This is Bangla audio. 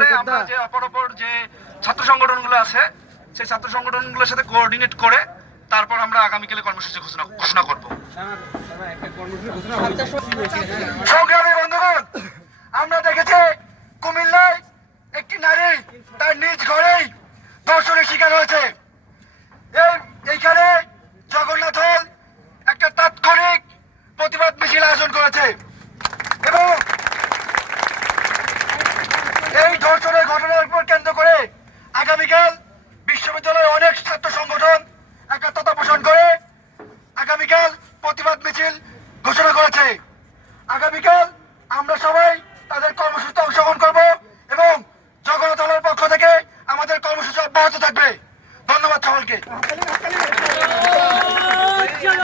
ব্যাপারে আমরা যে অপর যে ছাত্র সংগঠনগুলো আছে সেই ছাত্র সংগঠনগুলোর সাথে কোঅর্ডিনেট করে তারপর আমরা আগামীকালে কর্মসূচি ঘোষণা করব। সংগ্রামী বন্ধুগণ, আমরা দেখেছি কুমিল্লায় একটি নারী তার নিজ ঘরেই ধর্ষণের শিকার হয়েছে। এইখানে জগন্নাথ হল একটা তাৎক্ষণিক প্রতিবাদ মিছিল আয়োজন করেছে এবং এই ধর্ষণের ঘটনার উপর কেন্দ্র করে আগামীকাল বিশ্ববিদ্যালয়ের অনেক ছাত্র সংগঠন একাত্মতা পোষণ করে আগামীকাল প্রতিবাদ মিছিল ঘোষণা করেছে। আগামীকাল আমরা সবাই তাদের কর্মসূচিতে অংশগ্রহণ করব এবং জগন্নাথ হলের পক্ষ থেকে আমাদের কর্মসূচি অব্যাহত থাকবে।